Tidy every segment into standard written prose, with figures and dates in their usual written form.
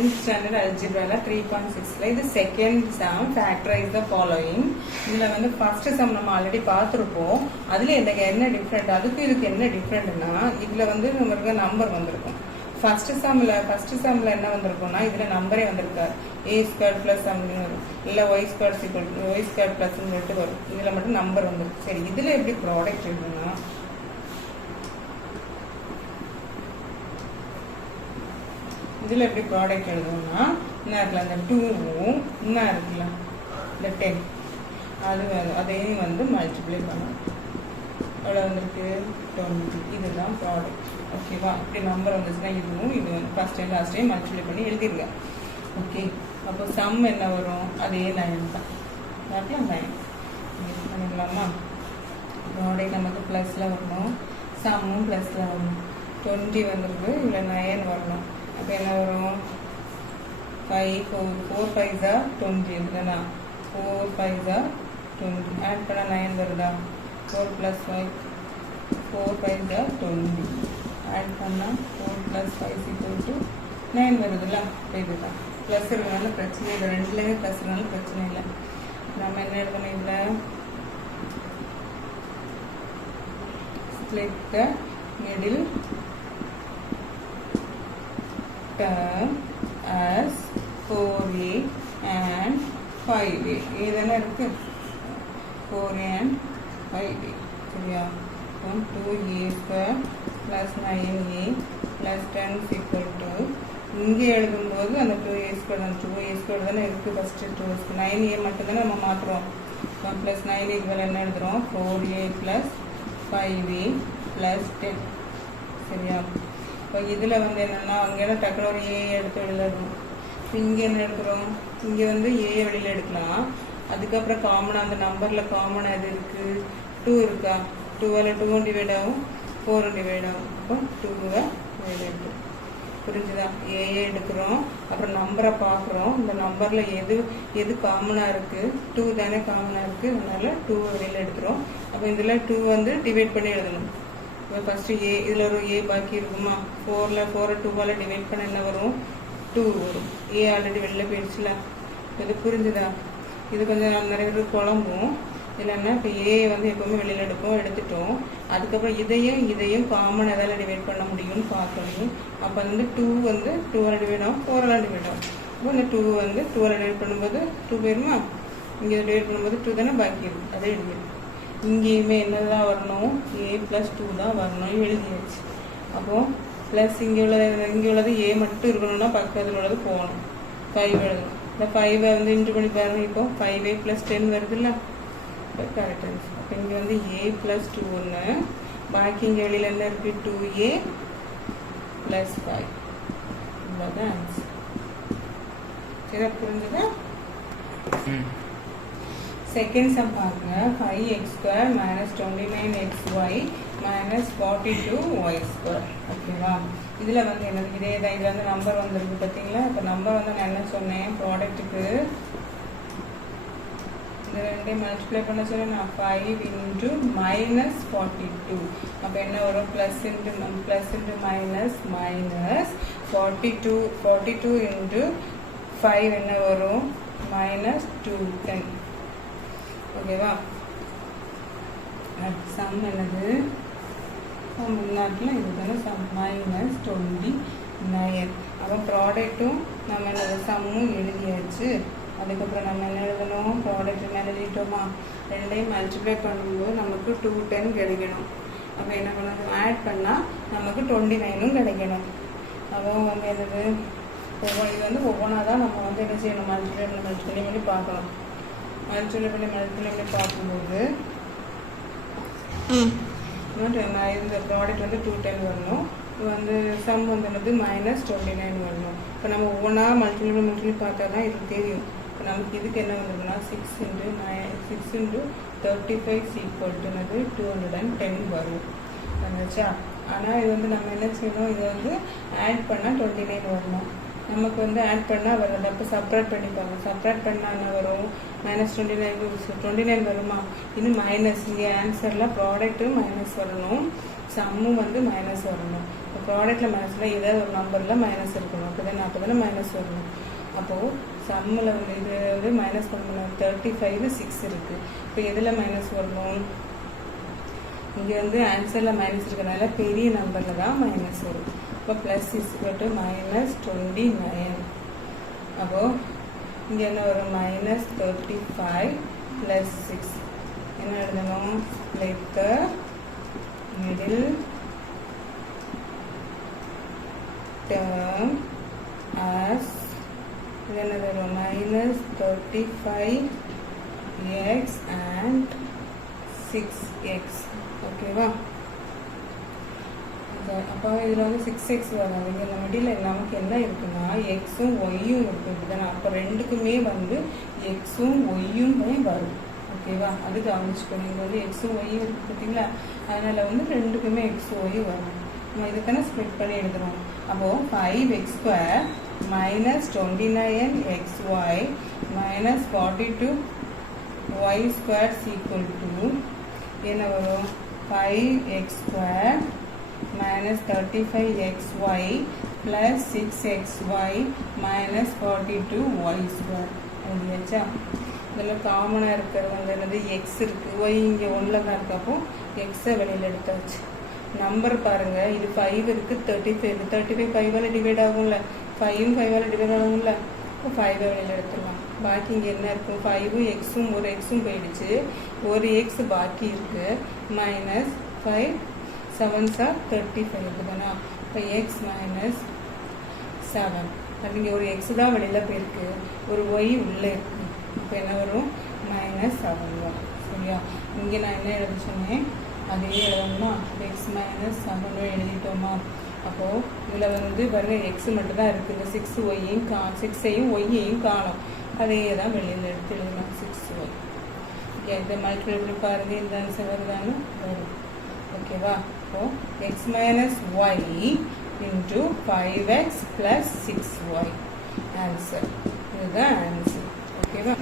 9th standard algebra 3.6 இது second sum factorise the following. இதுல வந்து ஃபர்ஸ்ட் சம் நம்ம ஆல்ரெடி பார்த்துருப்போம். அதுல என்ன டிஃப்ரெண்ட், அதுக்கு இதுக்கு என்ன டிஃப்ரெண்ட்னா இதுல வந்து நமக்கு நம்பர் வந்திருக்கும். ஃபர்ஸ்ட் சம்ல என்ன வந்திருக்கும்னா இதுல நம்பரே வந்திருக்காரு. a² பிளஸ் அப்படின்னு வரும், இல்ல y² பிளஸ் வரும். இதுல மட்டும் நம்பர் வந்திருக்கு. சரி, இதுல எப்படி ப்ராடக்ட் இருக்குன்னா இதுல எப்படி ப்ராடக்ட் எழுதணும்னா என்ன இருக்குல்ல, அந்த 2வும் என்ன இருக்குல்ல இந்த 10 அதையும் வந்து மல்டிப்ளை பண்ணணும். எவ்வளோ வந்திருக்கு 20. இதுதான் ப்ராடக்ட். ஓகேவா? இப்படி நம்பர் வந்துச்சுன்னா இதுவும் இது வந்து first time last time multiply பண்ணி எழுதிருங்க. ஓகே, அப்போ சம் என்ன வரும்? அதே 9 தான். 9 பண்ணிடலாமா? ப்ராடக்ட் நமக்கு ப்ளஸ்ல வரணும், சம்மும் ப்ளஸ்ல வரணும். 20 வந்துருக்கு, இல்லை 9 வரணும். அப்போ என்ன வரும்? 4 5s 20 இருக்குதுன்னா 4 5s 20 ஆட் பண்ண 9 வருதா? 4 + 5 4 5s 20 ஆட் பண்ணால் 4 + 5 = 9 வருதுல்ல. இதுதான் ப்ளஸ் இருக்கனால பிரச்சனை இல்லை, ரெண்டுலேயுமே ப்ளஸ் இருக்கனால பிரச்சனை இல்லை. நம்ம என்ன எடுக்கணும்? இதில் split the middle term as 4a and 5a. இதெல்லாம் இருக்கு 4a and 5a. சரியா? 2a² plus 9a plus 10 = இங்கே எழுதும்போது அந்த 2a² தானே இருக்கு. ஃபர்ஸ்ட் 9a மட்டும் தானே நம்ம மாற்றுறோம். ப்ளஸ் 9a என்ன எழுதுறோம்? 4a plus 5a plus 10. சரியா? இப்போ இதில் வந்து என்னென்னா அங்கே டக்குனு ஒரு ஏ எடுத்து எழுதணும். இங்கே என்ன எடுக்கிறோம்? இங்கே வந்து ஏ வெளியில் எடுக்கலாம். அதுக்கப்புறம் காமனாக அந்த நம்பரில் காமனாக எது இருக்குது? 2 இருக்கா? 2ஆல் 2 டிவைட் ஆகும், 4 டிவைட் ஆகும். அப்போ 2 வெளியிட்டு புரிஞ்சுதா? ஏ எடுக்கிறோம், அப்புறம் நம்பரை பார்க்குறோம். இந்த நம்பரில் எது காமனாக இருக்குது? 2 தானே காமனாக இருக்குது, அதனால 2 வெளியில் எடுக்கிறோம். அப்போ இதில் 2 வந்து டிவைட் பண்ணி எழுதணும். இப்போ ஃபஸ்ட்டு ஏ, இதில் ஒரு ஏ பாக்கி இருக்குமா? 4 2ஆல் டிவைட் பண்ண என்ன வரும்? 2 வரும். ஏ ஆல்ரெடி வெளில போயிடுச்சுல. இது புரிஞ்சுதா? இது கொஞ்சம் நிறைய பேர் குழம்பும். இல்லைன்னா இப்போ ஏ வந்து எப்போவுமே வெளியில் எடுத்துட்டோம். அதுக்கப்புறம் இதையும் காமன் எதால் டிவைட் பண்ண முடியும்னு பார்க்கணும். அப்போ வந்து 2 வந்து 2ஆல் டிவைட் ஆகும், 4ஆல் டிவைட் ஆகும். அப்போ இந்த 2 வந்து 2ஆல் டிவைட் பண்ணும்போது 2 போயிருமா? இங்கே டிவைட் பண்ணும்போது 2 தானே பாக்கி இருக்கும், அதே எழுதிடும். இங்கேயுமே என்னதான் வரணும்? a + 2 தான் வரணும், எழுதியாச்சு. அப்போது ப்ளஸ் இங்கே உள்ளது ஏ மட்டும் இருக்கணும்னா பக்கத்தில் உள்ளது போகணும். 5 எழுதணும். இந்த 5 வந்து இன்ட்டு பண்ணி பாருங்கள். இப்போ 5a + 10 வருதுல்ல, இப்போ கரெக்ட் ஆச்சு. அப்போ இங்கே வந்து a + 2 ஒன்று, பாக்கி இங்கே வெளியில் என்ன இருக்குது? 2a + 5. இவ்வளோதான் ஆன்சர். சரி, புரிஞ்சுதா? செகண்ட் சம் பாருங்க. 5x² - 29xy - 42y². ஓகேவா? இதில் வந்து என்னது? இதே தான். இதில் வந்து நம்பர் வந்துருக்கு பார்த்தீங்களா? இப்போ நம்பர் வந்து நான் என்ன சொன்னேன்? ப்ராடக்ட்டுக்கு இந்த ரெண்டையும் மல்டிப்ளை பண்ண சொன்னேன் நான். 5 × -42. அப்போ என்ன வரும்? ப்ளஸ் இன்ட்டு மைனஸ் 42 × 5 என்ன வரும்? -210. ஓகேவா? சம் என்னது? தமிழ்நாட்டில் இதுதானே சம் -29. அப்போ ப்ராடக்ட்டும் நம்ம என்னது சம்மும் எழுதியாச்சு. அதுக்கப்புறம் நம்ம என்ன எழுதணும்? ப்ராடக்ட் என்ன எழுதிட்டோமா? ரெண்டையும் மல்டிப்ளை பண்ணும்போது நமக்கு 210 கிடைக்கணும். அப்போ என்ன பண்ணணும்? ஆட் பண்ணால் நமக்கு 29ம் கிடைக்கணும். அப்போ வந்து என்னது? இது வந்து ஒவ்வொன்றா தான் நம்ம வந்து என்ன செய்யணும்? மல்டிப்ளை பண்ணி பார்க்கணும். மல்டிப்ளை பண்ணி பார்க்கும்போது இந்த ப்ராடக்ட் வந்து 210 வரணும். இது வந்து சம் வந்து -29 வரணும். இப்போ நம்ம ஒவ்வொன்றா மல்டிப்ளை பார்த்தா தான் இது தெரியும். இப்போ நமக்கு இதுக்கு என்ன வந்துருக்குன்னா 6 × 35 = 210 வரும். வந்துச்சா? ஆனால் இது வந்து நம்ம என்ன செய்யணும்? இது வந்து ஆட் பண்ணால் 29 வரணும். நமக்கு வந்து ஆட் பண்ணால் வருது. அப்போ செப்ரேட் பண்ணிப்பாங்க. செப்ரேட் பண்ணால் என்ன வரும்? -29 வருமா? இது மைனஸ். இங்கே ஆன்சரில் ப்ராடக்ட்டு மைனஸ் வரணும், சம்மும் வந்து மைனஸ் வரணும். இப்போ ப்ராடக்ட்டில் மைனஸில் ஏதாவது ஒரு நம்பரில் மைனஸ் இருக்கணும். அப்போ தானே மைனஸ் வரணும். அப்போது சம்மில் வந்து இது வந்து மைனஸ் பண்ணணும். 35 6 இருக்குது. இப்போ எதில் மைனஸ் வரணும்? இங்கே வந்து ஆன்சரில் மைனஸ் இருக்கிறதுனால பெரிய நம்பரில் தான் மைனஸ் வரும். இப்போ ப்ளஸ் இஸ் டு -29. அப்போது இங்கே என்ன வரும்? -35 + 6. என்ன எழுதணும்? Like the middle term as இது என்ன வரும்? -35x and 6x. ஓகேவா? அப்போ இதில் வந்து 6x வரும். இங்கே இந்த மிடில் நமக்கு என்ன இருக்குன்னா எக்ஸும் ஒய்யும் இருக்குது. இப்படிதானே? அப்போ ரெண்டுக்குமே வந்து எக்ஸும் ஒய்யுமே வரும். ஓகேவா? அது கவனிச்சுக்கணும். இங்கே வந்து எக்ஸும் ஒய்யும் இருக்குது பார்த்தீங்களா? அதனால் வந்து ரெண்டுக்குமே எக்ஸ் ஒய் வரும். நம்ம இதுக்கான ஸ்ப்ளிட் பண்ணி எழுதுறோம். அப்போது 5x² - 29xy - 42y² என்ன வரும்? 5x² - 35xy + 6xy - 42y². எழுதியாச்சா? இதில் காமனாக இருக்கிறது வந்து என்னது? எக்ஸ் இருக்குது. ஒய் இங்கே 1ல் தான் இருக்கு. அப்போ எக்ஸை வெளியில் எடுத்தாச்சு. நம்பர் பாருங்கள். இது 5 இருக்குது, 35. 35 5ஆல் டிவைட் ஆகும்ல, 5ம் 5ஆல் டிவைட் ஆகும்ல. இப்போ 5ஐ வெளியில் எடுத்துடலாம். பாக்கி இங்கே என்ன இருக்கும்? 5 எக்ஸும் ஒரு எக்ஸும் போயிடுச்சு. ஒரு எக்ஸ் பாக்கி இருக்குது. -5 7s are 35 இருக்குதானா? இப்போ எக்ஸ் -7. அது இங்கே ஒரு எக்ஸ் தான் வெளியில் போயிருக்கு, ஒரு ஒய் உள்ளே இருக்குது. இப்போ என்ன வரும்? -7 வரும். சரியா? இங்கே நான் என்ன எழுத சொன்னேன்? அதே எழுதணுமா? எக்ஸ் -7 எழுதிட்டோமா? அப்போது இதில் வந்து பாருங்கள் எக்ஸ் மட்டும் தான் இருக்குது. இந்த 6ஐயும் ஒய்யையும் காணும். அதே தான் வெளியில் எடுத்து எழுதலாம். 6y. ஓகே, இதை மல்டிபிள் பண்ணி பாருங்கள். இந்த ஆன்சர் வருதான்னு வரும். ஓகேவா? அப்போது x - y × 5x + 6y answer. இதுதான் ஆன்சர். ஓகேவா?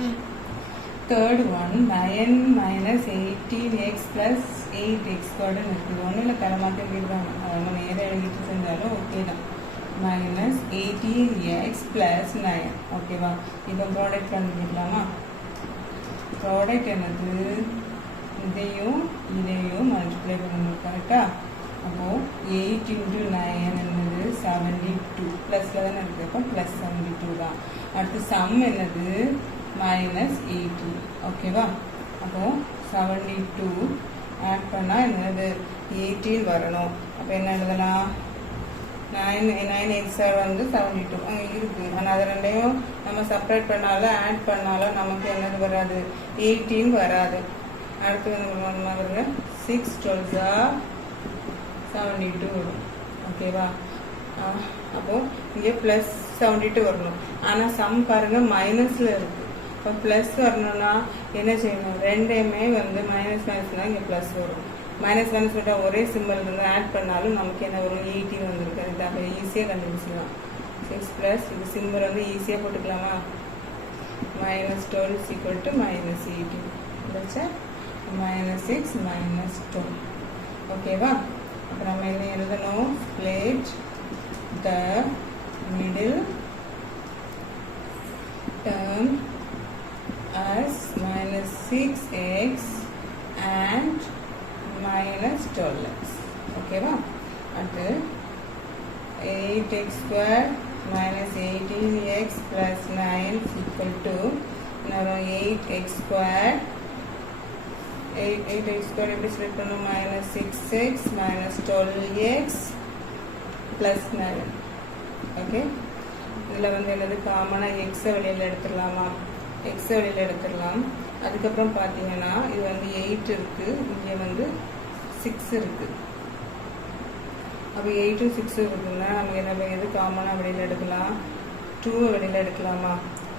தேர்ட் ஒன் 9 - 18x + 8x² இருக்குது. ஒன்றில் தலைமாற்றி எழுதிடுறாங்க. நம்ம நேரம் எழுதிட்டு செஞ்சாலும் ஓகே தான். -18x + 9. ஓகேவா? இப்போ ப்ராடக்ட் கண்டுபிடிக்கலாமா? ப்ராடக்ட் என்னது? இதையும் மல்டிப்ளை பண்ணணும். கரெக்டா? அப்போது 8 × 9 என்னது? 72. ப்ளஸில் தானே இருக்குது. அப்போ +72 தான். அடுத்து சம் என்னது? -18. ஓகேவா? அப்போது 72 ஆட் பண்ணால் என்னது? 18 வரணும். அப்போ என்ன எழுதலாம்? 9 8s வந்து 72 அங்கே இருக்குது. ஆனால் அது ரெண்டையும் நம்ம செப்பரேட் பண்ணாலும் ஆட் பண்ணாலும் நமக்கு என்னது வராது? 18 வராது. அடுத்து வந்து 6 12s are 72 வரும். ஓகேவா? அப்போது இங்கே +72 வரணும். ஆனால் சம் பாருங்கள் மைனஸில் இருக்குது. இப்போ ப்ளஸ் வரணும்னா என்ன செய்யணும்? ரெண்டையுமே வந்து -தான் இங்கே ப்ளஸ் வரும். -- விட்டால் ஒரே சிம்பிள் இருந்து ஆட் பண்ணாலும் நமக்கு என்ன வரும்? 18 வந்துருக்கு. அப்போ ஈஸியாக கண்டுபிடிச்சிடலாம். 6 + இது சிம்பிள் வந்து ஈஸியாக போட்டுக்கலாமா? -12 = -18. வச்சா -6 -12. ஓகேவா? அப்புறம் நம்ம என்ன எழுதணும்? Split the middle term as -6x and -12x. ஓகேவா? அடுத்து 8x² - 18x + 9 = 8x². 8x² எப்படி ஸ்ப்ளிட் பண்ணணும்? -6x - 12x + 9. ஓகே, இதில் வந்து என்னது? காமனாக எக்ஸை வெளியில் எடுத்துடலாமா? எக்ஸை வெளியில் எடுத்துடலாம். அதுக்கப்புறம் பார்த்தீங்கன்னா இது வந்து 8 இருக்குது, இங்கே வந்து 6 இருக்குது. அப்போ 8 6 இருக்குன்னா நம்ம என்ன எது காமனாக வெளியில் எடுக்கலாம்? 2 வெளியில் எடுக்கலாமா?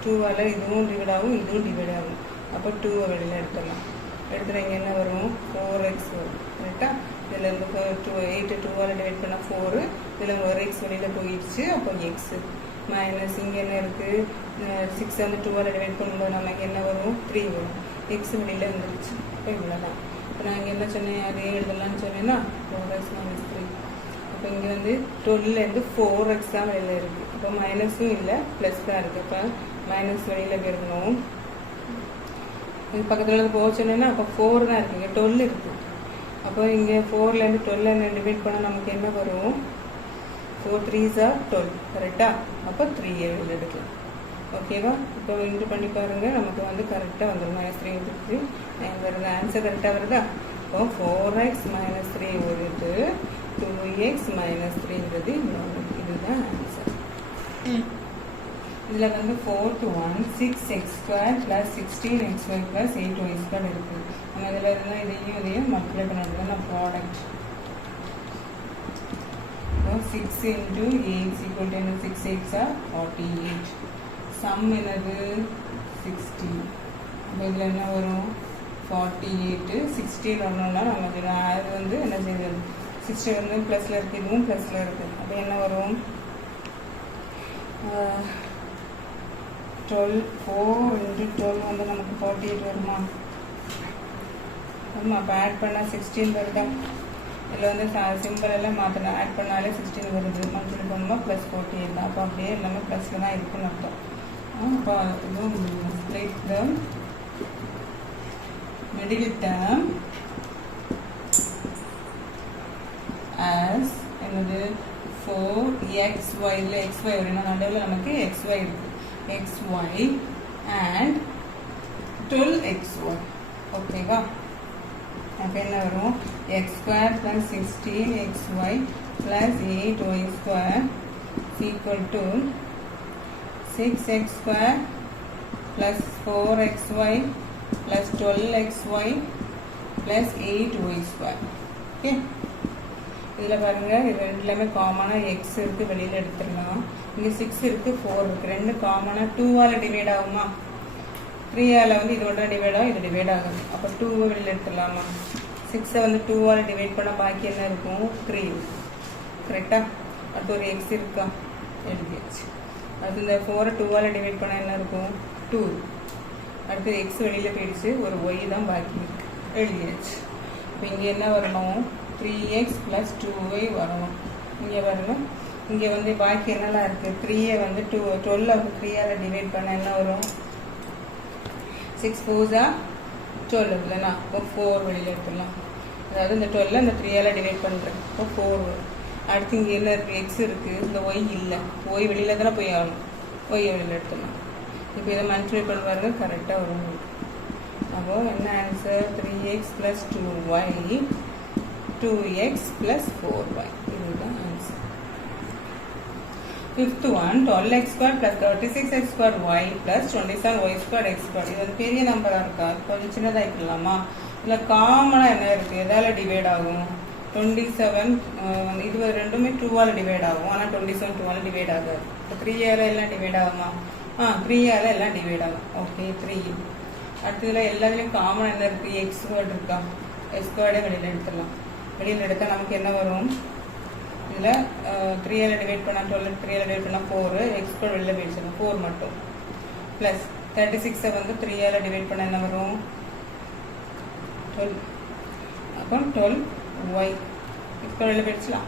2ஆல் இதுவும் டிவைட் ஆகும், இதுவும் டிவைட் ஆகும். அப்போ 2 வெளியில் எடுத்துடலாம். எடுத்துகிட்டு இங்கே என்ன வரும்? 4x வரும். கரெக்டாக? இதில் இருந்து 8 2ஆல் டிவைட் பண்ணால் 4, இதில் ஒரு x வெளியில் போயிடுச்சு. அப்போ எக்ஸு மைனஸ் இங்கே என்ன இருக்குது? 6 வந்து 2ஆல் டிவைட் பண்ணும்போது நமக்கு என்ன வரும்? 3 வரும். எக்ஸ் வெளியில் வந்துருச்சு. இப்போ இவ்வளோதான். இப்போ நான் இங்கே என்ன சொன்னேன், அதே எழுதலாம்னு சொன்னேன்னா 4x minus 3. அப்போ இங்கே வந்து 12லேருந்து 4x தான் வெளியில் இருக்குது. இப்போ மைனஸும் இல்லை, ப்ளஸ் தான் இருக்குது. அப்போ மைனஸ் வெளியில் போயிருக்கணும். இது பக்கத்தில் போக சொன்னேன்னா அப்போ 4 தான் இருக்குது, இங்கே 12 இருக்குது. அப்போ இங்கே 4லேருந்து 12 டிவைட் பண்ணால் நமக்கு என்ன வரும்? 4 3s are 12, கரெக்டாக? அப்போ 3 வெளியில் எடுக்கலாம். ஓகேவா? இப்போ இன்ட்டு பண்ணி பாருங்கள், நமக்கு வந்து கரெக்டாக வந்துடும். -3 × 3 வருது, ஆன்சர் கரெக்டாக வருதா? இப்போ 4x minus 3 ஒரு இது, 2x minus 3ங்கிறது இன்னொன்று. இதுதான் ஆன்சர். இதில் வந்து 4th one 6x² plus 16xy plus 8y² இருக்குது. நம்ம இதில் இருந்தால் இதையும் மல்டிப்ளை பண்ணுறது தான் product. 6 into 8 is equal to 6 8s are 48. Sum என்னது 60. அப்போ இதில் என்ன வரும்? 48 60 வரணும்னா நம்ம அது வந்து என்ன செய்யுது? 60 வந்து ப்ளஸில் இருக்குது, இதுவும் ப்ளஸில் இருக்குது. அப்போ என்ன வரும்? 4 into 12 வந்து நமக்கு 48 வருமா? ஆமாம். அப்போ ஆட் பண்ணால் 16 வருதா? இதில் வந்து சிம்பிள் எல்லாம் மாற்றணும். ஆட் பண்ணாலே 16 வருது. மல்டிப்ளை பண்ணும்போது ப்ளஸ் 48 தான். அப்போ அப்படியே எல்லாமே ப்ளஸில் தான் இருக்குன்னு அர்த்தம். அப்போ இதுவும் ஸ்ப்ளிட் த மிடில் டேர்ம் ஆஸ் என்னது 4xy. இல்லை xy வரும்னா நடுவில் நமக்கு xy இருக்குது. xy and 12xy. ஓகேவா? அப்போ என்ன வரும்? x² plus 16xy plus 8y² is equal to 6x² plus 4xy plus 12xy plus 8y². Okay, இதில் பாருங்கள், இது ரெண்டுலேயுமே காமனாக எக்ஸ் இருக்குது, வெளியில் எடுத்துடலாம். இங்கே 6 இருக்குது, 4 இருக்குது. ரெண்டு காமனாக 2ஆல் டிவைட் ஆகுமா? 3ஆல் வந்து இது ஒன்றா டிவைட் ஆகும், இது டிவைட் ஆகுது. அப்போ 2 வெளியில் எடுத்துடலாமா? 6 வந்து 2ஆல் டிவைட் பண்ணால் பாக்கி என்ன இருக்கும்? 3 இருக்கும். கரெக்டாக? அடுத்து ஒரு எக்ஸ் இருக்கா? எழுதியாச்சு. அடுத்து இந்த 4 2ஆல் டிவைட் பண்ணால் என்ன இருக்கும்? 2. அடுத்து எக்ஸ் வெளியில் போயிடுச்சு, ஒரு ஒய் தான் பாக்கி இருக்கு, எழுதியாச்சு. இப்போ இங்கே என்ன வரணும்? 3x plus 2y வரணும். இங்கே வரணும். இங்கே வந்து பாக்கி என்னெல்லாம் இருக்குது? 3 வந்து 12 3ஆல் டிவைட் பண்ணால் என்ன வரும்? 6 4s are 12 இல்லைனா? இப்போ 4 வெளியில் எடுத்துடலாம். அதாவது இந்த 12 இந்த 3ஆல் டிவைட் பண்ணுறேன். இப்போ 4 வரும். அடுத்து இங்கே என்ன இருக்குது? எக்ஸ் இருக்குது, இந்த ஒய் இல்லை. ஒய் வெளியில் தானே போய் ஆகணும். ஒய்யை வெளியில் எடுத்துடலாம். இப்போ இதை மல்டிப்ளை பண்ண பாருங்க, கரெக்டாக வரும். அப்போது என்ன answer? 3x plus 2y 2x plus 4y. இதுதான் answer. 5th one 12x² plus 36x²y plus 27y²x². இது வந்து பெரிய நம்பராக இருக்கா? கொஞ்சம் சின்னதாக இருக்கலாமா? இல்லை காமனாக என்ன இருக்குது? எதால் டிவைட் ஆகும்? 27 இது ரெண்டுமே 2ஆல் டிவைட் ஆகும். ஆனால் 27 2ஆல் டிவைட் ஆகாது. இப்போ 3ஆல் எல்லாம் டிவைட் ஆகுமா? 3ஆல் எல்லாம் டிவைட் ஆகும். ஓகே, 3. அடுத்ததில் எல்லாத்துலேயும் காமனாக என்ன இருக்குது? x² இருக்கா? x² வெளியில் எடுத்துடலாம். வெளியில் எடுத்தால் நமக்கு என்ன வரும்? இதில் 3ஆல் டிவைட் பண்ணால் 12, 3ஆல் டிவைட் பண்ணால் 4, x² வெளியில் போயிடுச்சு, 4 மட்டும். ப்ளஸ் 36 வந்து 3ஆல் டிவைட் பண்ணால் என்ன வரும்? 12. அப்போ 12y x² வெளியில் போயிடுச்சுலாம்.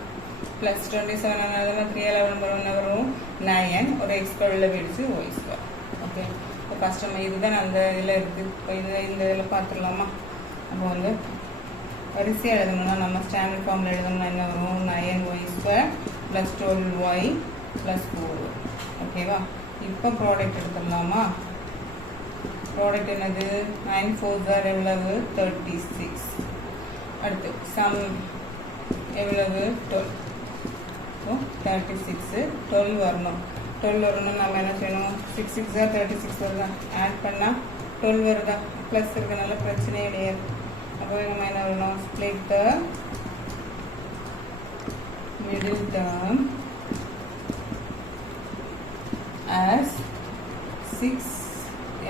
ப்ளஸ் 27 3ஆல் என்ன வரும்? 9, ஒரு x² வெளியில் போயிடுச்சு, y². ஓகே, இப்போ கஷ்டமாக இதுதான் அந்த இதில் இருக்குது. இப்போ இந்த இதில் பார்த்துடலாமா? அப்போ வந்து வரிசையாக எழுதணும்னா நம்ம ஸ்டாண்டர்ட் ஃபார்மில் எழுதணும்னா என்ன வரும்? 9y² plus 12y plus 4. ஓகேவா? இப்போ ப்ராடக்ட் எடுத்துடலாமா? ப்ராடக்ட் என்னது? 9 4s are எவ்வளவு? 36. அடுத்து சம் எவ்வளவு? 12. ஸோ 36 12 வரணும். 12 வரணும். நம்ம என்ன செய்யணும்? 6 6s are 36 வருதா? ஆட் பண்ணால் 12 வருதா? ப்ளஸ் இருக்கனால பிரச்சனையே கிடையாது. அப்போ நம்ம என்ன வரணும்? ஸ்ப்ளிட் த மிடில் டேர்ம் ஆஸ் 6.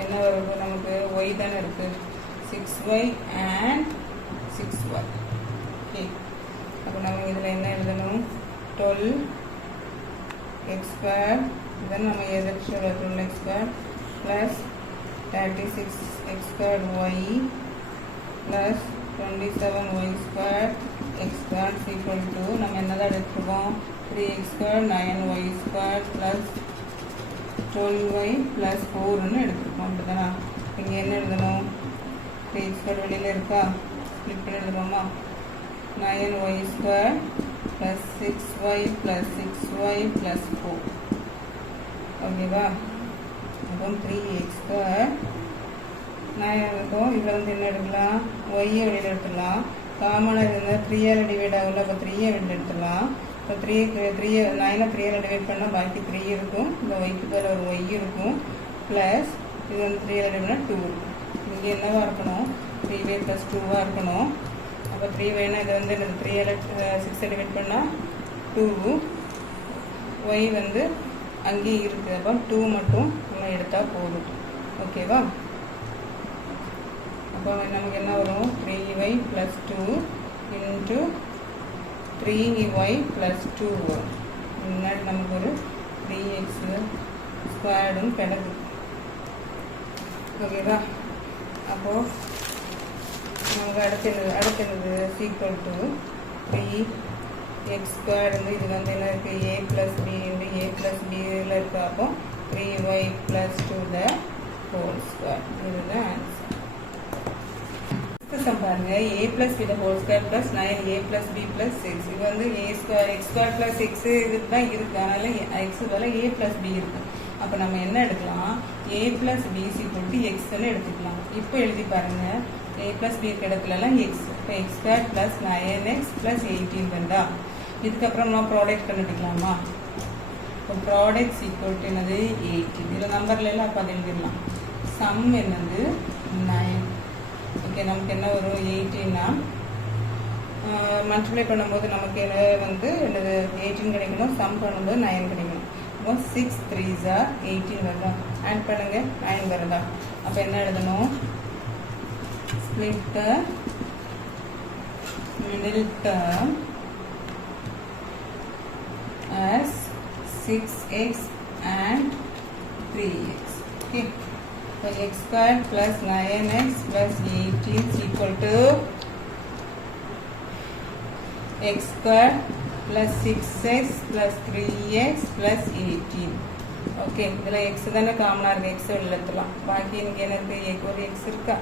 என்ன வருது நமக்கு? ஒய் தானே இருக்குது. 6y and 6y. ஓகே, அப்போ நம்ம இதில் என்ன எழுதணும்? 12x² then நம்ம எதுக்கு 12x² plus 36x²y plus 27y square x square is equal to நம்ம என்னதான் எடுத்துருக்கோம் 3x square 9y square plus 12y plus 4ன்னு எடுத்துருக்கோம். அப்படிதானா? இங்கே என்ன எழுதணும்? 3x square வெளியில் இருக்கா? ஸ்ப்ளிட் பண்ணி எழுதுவோமா? 9y square plus 6y plus 6y plus 4. ஓகேவா? அப்போ 3x square 9 இருக்கும். இதில் வந்து என்ன எடுக்கலாம்? ஒய்யை வெளியில் எடுத்துடலாம். காமனாக இருந்தால் 3ஆல் டிவைட் ஆகல. அப்போ 3யை வெளியில் எடுத்துடலாம். இப்போ 9 3ஆல் டிவைட் பண்ணால் பாக்கி 3 இருக்கும். இந்த ஒய்க்கு பேர் ஒரு ஒய் இருக்கும். ப்ளஸ் இது வந்து 3ஆல் டிவைட் பண்ணால் 2 இருக்கும். இங்கே என்னவாக இருக்கணும்? 3y + 2வாக இருக்கணும். அப்போ 3yனா இது வந்து எனக்கு 3ஆல் 6 டிவைட் பண்ணால் 2. ஒய் வந்து அங்கேயும் இருக்குது. அப்போ 2 மட்டும் நம்ம எடுத்தால் போதும். ஓகேவா? அப்போ நமக்கு என்ன வரும்? 3y + 2 இன்ட்டு 3y + 2 வரும். முன்னாடி நமக்கு ஒரு 3x ஸ்கொயர்டும் கிடக்கு. ஓகேவா? அப்போது நமக்கு அடுத்தது ஈக்குவல் டு 3x ஸ்கொயர் வந்து இது வந்து என்ன இருக்குது? a + b இன்ட்டு a + bயில் இருக்குது. அப்போ 3y + 2 த ஹோல் ஸ்கொயர். இதுதான் ஆன்சர். பாருங்க, a + b the whole square plus 9a + b + 6. இது வந்து x ஸ்கொயர் ப்ளஸ் 6 இதுக்கு தான் இருக்குது. அதனால x பதில் a + b இருக்கு. அப்போ நம்ம என்ன எடுக்கலாம்? a + b = xன்னு எடுத்துக்கலாம். இப்போ எழுதி பாருங்க, a + b இடத்துலலாம் x. இப்போ x² + 9x + 18 வந்தா இதுக்கப்புறம் நம்ம ப்ராடக்ட் கண்டுபிடிக்கலாமா? இப்போ ப்ராடக்ட் ஈக்குவல் என்னது? 18. இதில் நம்பர்ல எல்லாம் அப்போ அதை எழுதிடலாம். சம் என்னது? 9. ஓகே, நமக்கு என்ன வரும்? 18னா மல்டிப்ளை பண்ணும்போது நமக்கு என்ன வந்து என்னது 18 கிடைக்கணும். சம் பண்ணும்போது 9 கிடைக்கணும். அப்போ 6 3s are 18 வருதா? ஆட் பண்ணுங்க, 9 வருதா? அப்போ என்ன எழுதணும்? Split the middle term as 6x and 3x. Okay. So x squared plus 9x plus 18 is equal to x squared plus 6x plus 3x plus 18. Okay, இதில் எக்ஸ் தானே காமனாக இருக்குது. எக்ஸ் எழுதலாம். பாக்கி இங்கே எனக்கு ஒரு எக்ஸ் இருக்கா?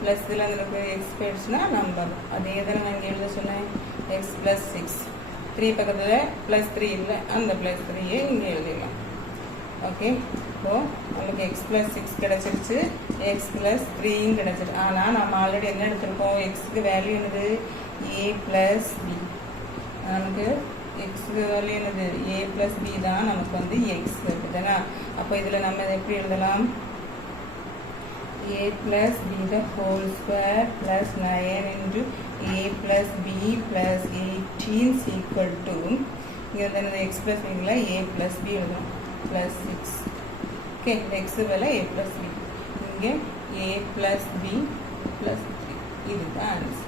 ப்ளஸ் இதில் எனக்கு எக்ஸ் போயிடுச்சுன்னா நம்பர் அதே தானே நான் இங்கே எழுத சொன்னேன். எக்ஸ் + 6 3 பக்கத்தில் +3 இல்லை, அந்த +3யை இங்கே எழுதிடலாம். ஓகே, இப்போது நமக்கு x + 6 கிடச்சிருச்சு, x + 3யும் கிடச்சிருக்கு. ஆனால் நம்ம ஆல்ரெடி என்ன எடுத்திருக்கோம்? எக்ஸுக்கு வேல்யூ என்னது? a + b. நமக்கு எக்ஸுக்கு வேல்யூ என்னது? a + b தான் நமக்கு வந்து எக்ஸ் இருக்குதுன்னா. அப்போ இதில் நம்ம எப்படி எழுதலாம்? a + b the whole square plus 9 into a + b plus 18 is equal to இங்கே வந்து என்னது? x + b a + b எழுதணும் plus 6. ஓகே, x வேலை a + b. இங்கே a + b plus 3. இதுதான் ஆன்சர்.